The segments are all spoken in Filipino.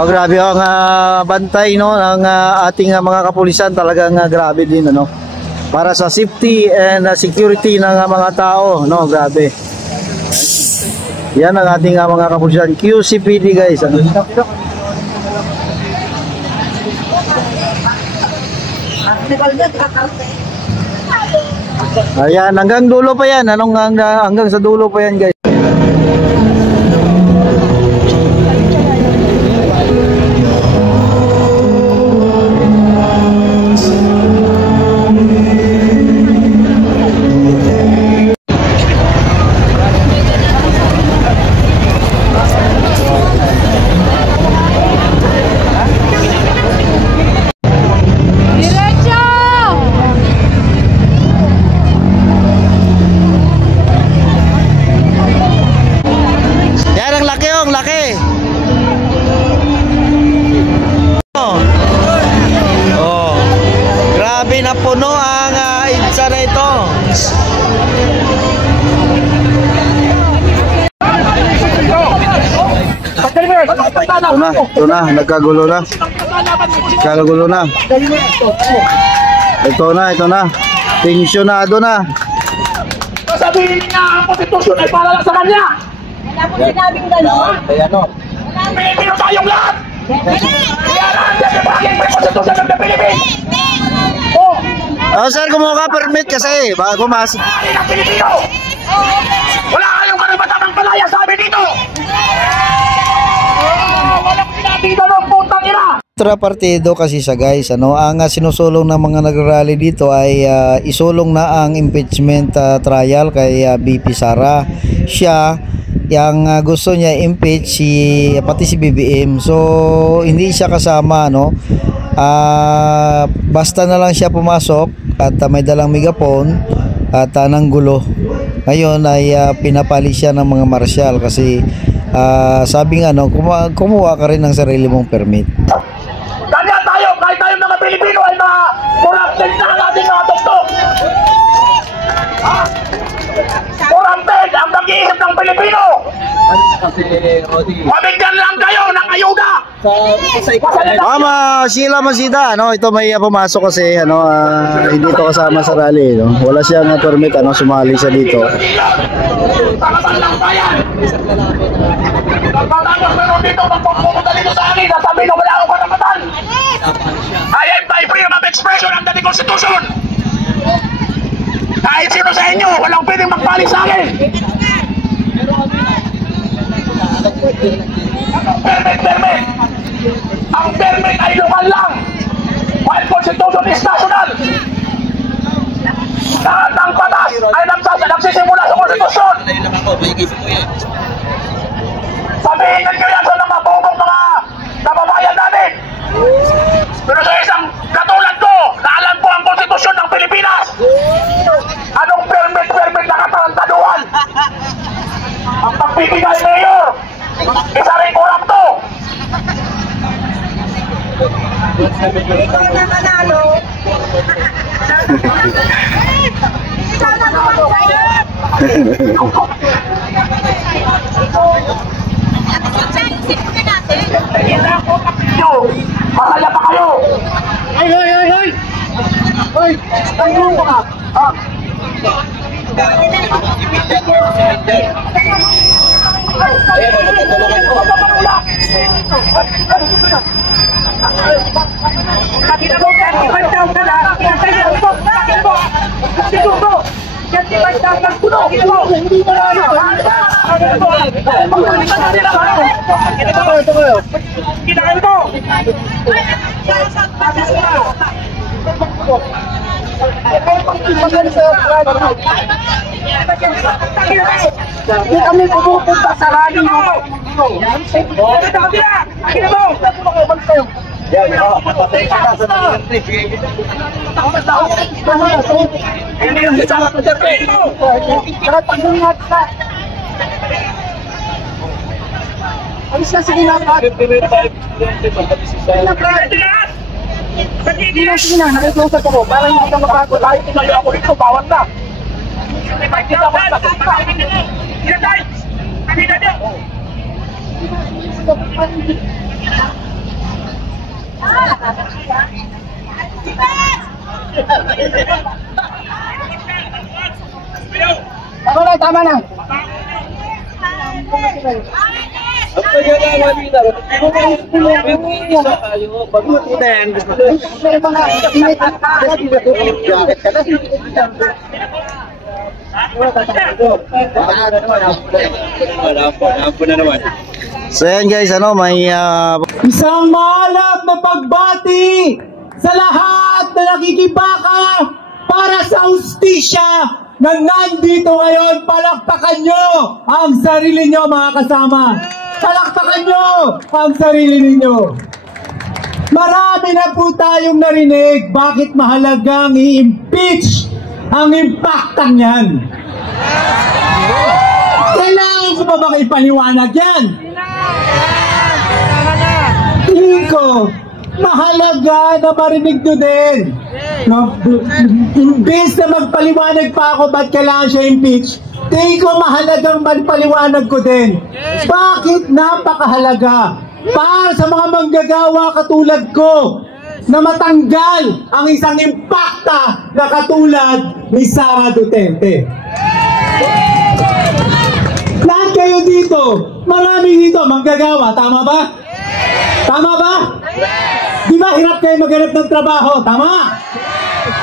Oh, grabe ang bantay no ng ating mga kapulisan, talagang grabe din ano. Para sa safety and security ng mga tao, no, grabe. Yan ang ating mga kapulisan, QCPD guys. Ano? Ayan, hanggang dulo pa yan. Hanggang sa dulo pa yan guys. Puno ang EDSA na ito. Ito na, nagkagulo na. Nagkagulo na. Ito na. Tensyonado na. Sabihin niya ang konstitusyon ay para lang sa kanya. Wala po sinabing gano'n. Pilipino tayong lahat. Kaya lahat yan yung bagay may konstitusyon ng Pilipinas. Oh, sir, kumuha ka permit kasi bago mas. Wala kayong karapatang palaya sabi dito. Walang pinatito ng putang ina. Partido kasi siya guys, ano, ang sinusulong ng mga nagrally dito ay isulong na ang impeachment trial kay BP Sara. Siya yang gusto niya impeach pati si BBM. So hindi siya kasama, no. Basta na lang siya pumasok at may dalang megapone at nanggulo. Ngayon ay pinapali siya ng mga marshal kasi sabi nga, no, kumuha ka rin ng sarili mong permit. Kanya tayo, kahit tayong mga Pilipino ay corrupted na ang ating mga tuktok. Corrupted ang nag-iisip ng Pilipino. Mabigyan lang kayo ng ayuda. Mama Sheila Masida, no, ito may pumasok kasi ano, hindi ito kasama sa rally, no. Wala siyang permit, ano, sumali siya dito. Pangatan lang bayan. Pagpatapos meron dito, magpupunta dito sa akin, sasabihin na wala akong karapatan. I am by freedom of expression under the Constitution. Kahit sino sa inyo, walang pwedeng magpalik sa akin. Permit. Ang permit ay lokal lang. While Constitution is national. Lahat ng batas ay nagsisimula sa Constitution. Sabihin nyo yan sa mga bobong mga kababayan natin. Pero sa isang katulad ko, na alam ko ang Konstitusyon ng Pilipinas, anong permit na katarantaduhan? Ang pagbibigay mayor, isa rin korapto. Ikaw na manalo. Ikaw na naman sa'yo. Hindi ako kapilyo. Masaya pa kayo. Hoy! Tayo mo ka. Hindi kami pupunta sa rally mo. Hindi yung isa sa dati. Alis na sige na. Hindi na sige na. Nakikiusap ako. Para hindi ka mapagod. Kahit tumayo ako dito, bawat na. Tama na, tama na. So yan guys, ano, may Isang maalab na pagbati sa lahat na nakikibaka para sa hustisya na nandito ngayon. Palakpakan nyo ang sarili nyo, mga kasama. Palakpakan nyo ang sarili ninyo. Marami na po tayong narinig bakit mahalagang i-impeach ang impactang yan. Kailangan ko pa ba kayo ipaliwanag yan? Tingin ko, mahalaga na marinig nyo din. No? Imbes na magpaliwanag pa ako ba't kailangan siya impeach, tingin ko mahalagang magpaliwanag ko din. Bakit napakahalaga para sa mga manggagawa katulad ko na matanggal ang isang impacta na katulad ni Sara Duterte. Lahat kayo dito, marami dito manggagawa, tama ba? Tama ba? Di ba hirap kayo maghanap ng trabaho? Tama?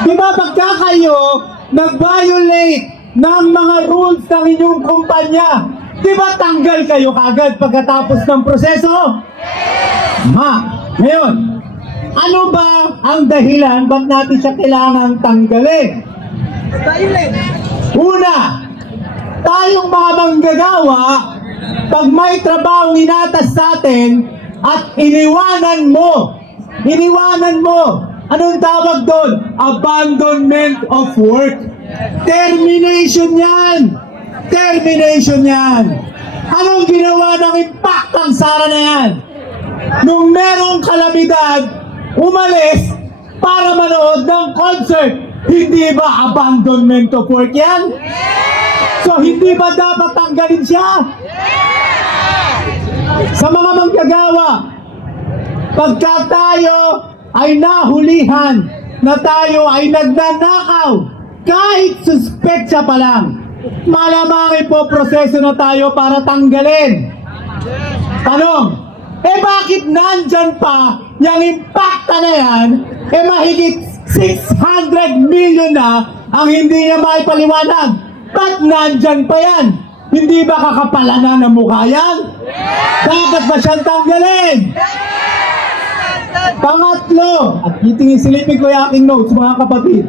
Di ba pagka kayo nag-violate ng mga rules ng inyong kumpanya, di ba tanggal kayo kagad pagkatapos ng proseso? Ma, ngayon, ano ba ang dahilan ba't natin siya kailangang tanggalin? Una, tayong mga manggagawa, pag may trabaho inatas sa atin, at iniwanan mo, anong tawag doon? Abandonment of work. Termination yan. Anong ginawa ng impactang Sara na yan? Nung merong kalamidad, umalis para manood ng concert. Hindi ba abandonment of work yan? So hindi ba dapat tanggalin siya? Sa mga manggagawa, pagka tayo ay nahulihan na tayo ay nagnanakaw, kahit suspetsa pa lang, malamang ipoproseso na tayo para tanggalin. Tanong, bakit nandyan pa yung impacta na yan, mahigit 600 million na ang hindi niya maipaliwanag? Ba't nandyan pa yan? Hindi ba kakapalanan ng mukha yan? Dapat ba siyang tanggalin? Pangatlo, at silipin ko yung aking notes, mga kapatid.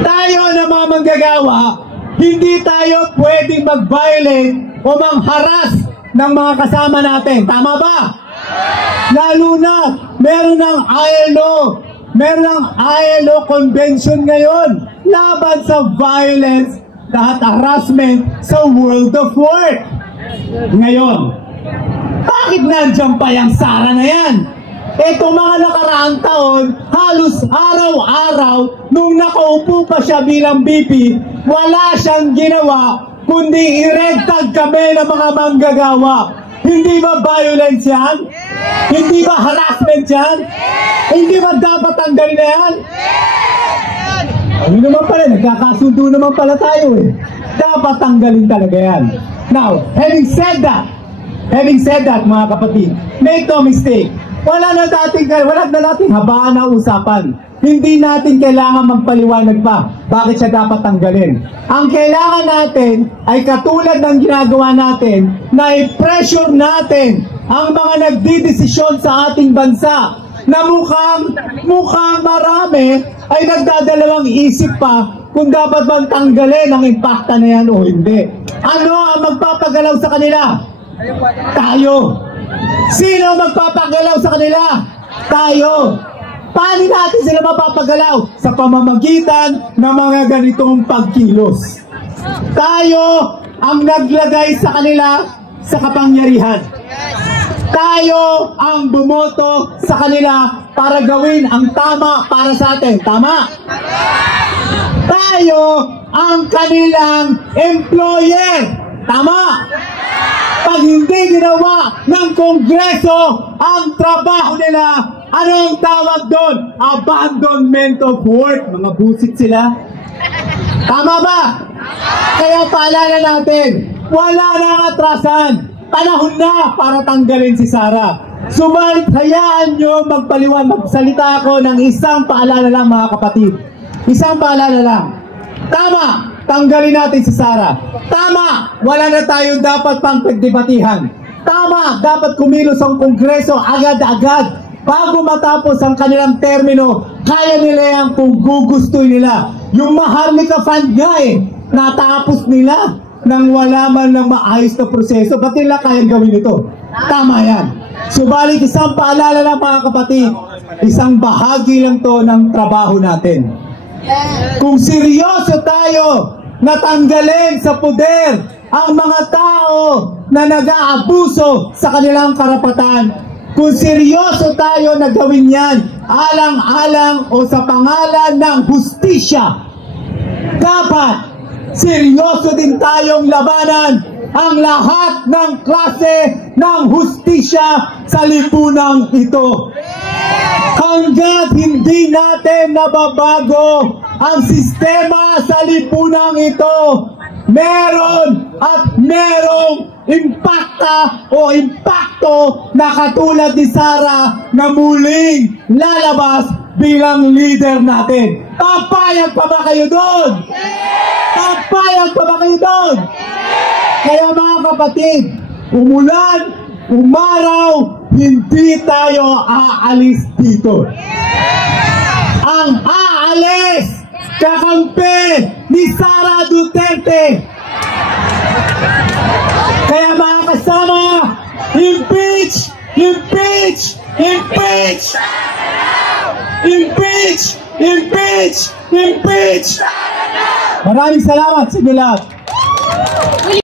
Tayo na mga manggagawa, hindi tayo pwedeng mag-violate o mangharas ng mga kasama natin. Tama ba? Lalo na, meron ng ILO convention ngayon laban sa violence at harassment sa world of work. Ngayon, bakit nandiyan pa yung Sara na yan? Itong mga nakaraang taon, halos araw-araw, nung nakaupo pa siya bilang VP, wala siyang ginawa, kundi i-red tag kami ng mga manggagawa. Hindi ba violence yan? Hindi ba harassment yan? Hindi ba dapat tanggalin na yan? Ano naman pala, nagkakasundo naman pala tayo eh. Dapat tanggalin talaga yan. Now, having said that, mga kapatid, make no mistake, wala na nating habaan na usapan. Hindi natin kailangan magpaliwanag pa bakit siya dapat tanggalin. Ang kailangan natin ay katulad ng ginagawa natin na i-pressure natin ang mga nagdidesisyon sa ating bansa na mukhang marami ay nagdadalawang isip pa kung dapat bang tanggalin ang impacta na yan o hindi. Ano ang magpapagalaw sa kanila? Tayo. Sino magpapagalaw sa kanila? Tayo. Paano natin sila mapapagalaw? Sa pamamagitan ng mga ganitong pagkilos. Tayo ang naglagay sa kanila sa kapangyarihan. Tayo ang bumoto sa kanila para gawin ang tama para sa atin. Tama? Tayo ang kanilang employer. Tama? Pag hindi ginawa ng Kongreso ang trabaho nila, anong tawag doon? Abandonment of work. Mga busit sila. Tama ba? Kaya paalala natin, wala nang atrasan. Panahon na para tanggalin si Sara. Subalit hayaan nyo magsalita ako ng isang paalala lang mga kapatid. Isang paalala lang. Tama, tanggalin natin si Sara. Tama, wala na tayo dapat pang pagdebatihan. Tama, dapat kumilos ang Kongreso agad-agad. Bago matapos ang kanilang termino, kaya nila yan kung gugustuhin nila. Yung Maharlika Fund nga natapos nila nang wala man ng maayos na proseso. Ba't nila kayang gawin ito? Tama yan. Subalit isang paalala lang mga kapatid, isang bahagi lang to ng trabaho natin. Kung seryoso tayo na tanggalin sa poder ang mga tao na nag-aabuso sa kanilang karapatan, kung seryoso tayo na gawin yan alang-alang o sa pangalan ng hustisya, dapat seryoso din tayong labanan ang lahat ng klase ng hustisya sa lipunang ito. Hanggat hindi natin nababago ang sistema sa lipunang ito, meron at merong impakto na katulad ni Sara na muling lalabas bilang leader natin. Papayag pa ba kayo doon? Papayag pa ba kayo doon? Kaya mga kapatid, umulan, umaraw, hindi tayo aalis dito. Ang aalis, kakampi ni Sara Duterte. Kaya mga kasama, impeach! Impeach! Impeach! Impeach! Impeach! Impeach! Maraming salamat sa inyo lahat.